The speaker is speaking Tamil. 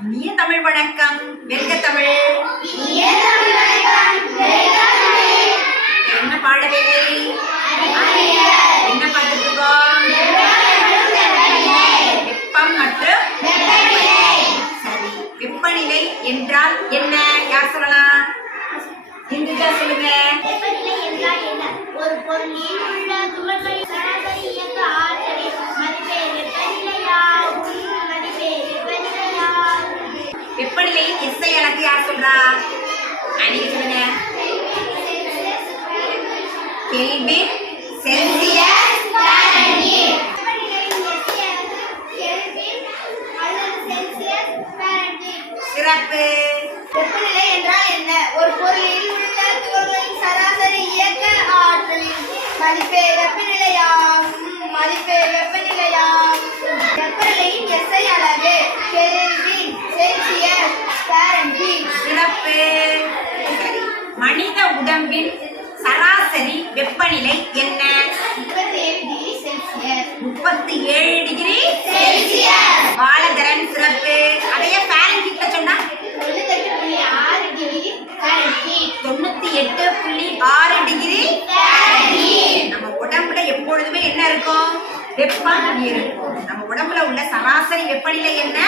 இனிய தமிழ் வணக்கம். வெல்க தமிழ். என்ன பாடவில்லை என்ன பார்த்துட்டு இருக்கோம் வெப்பம் மற்றும் சரி வெப்பநிலை என்றால் என்ன? எப்படி இசை எனக்கு யார் சொல்றா? அன்னைக்கு சொல்லுங்க. கெல்வின் செல்சியஸ் சிறப்பு. வெப்பநிலை என்றால் என்ன? ஒரு பொருளில் உள்ள துகள்களின் சராசரி இயக்க ஆற்றலின் மதிப்பே வெப்பநிலையாகும். மதிப்பே வெப்பநிலை சரி மனித உடம்பின் சராசரி வெப்பநிலை என்ன? முப்பத்தி ஏழு டிகிரி செல்சியஸ். வாழதரன் சிறப்பு. அதையே ஃபேரன்ஹீட்ல சொன்னா? தொண்ணூத்தி எட்டு புள்ளி ஆறு டிகிரி நம்ம உடம்புல எப்பொழுதுமே என்ன இருக்கும்? வெப்பம் இருக்கும். நம்ம உடம்புல உள்ள சராசரி வெப்பநிலை என்ன?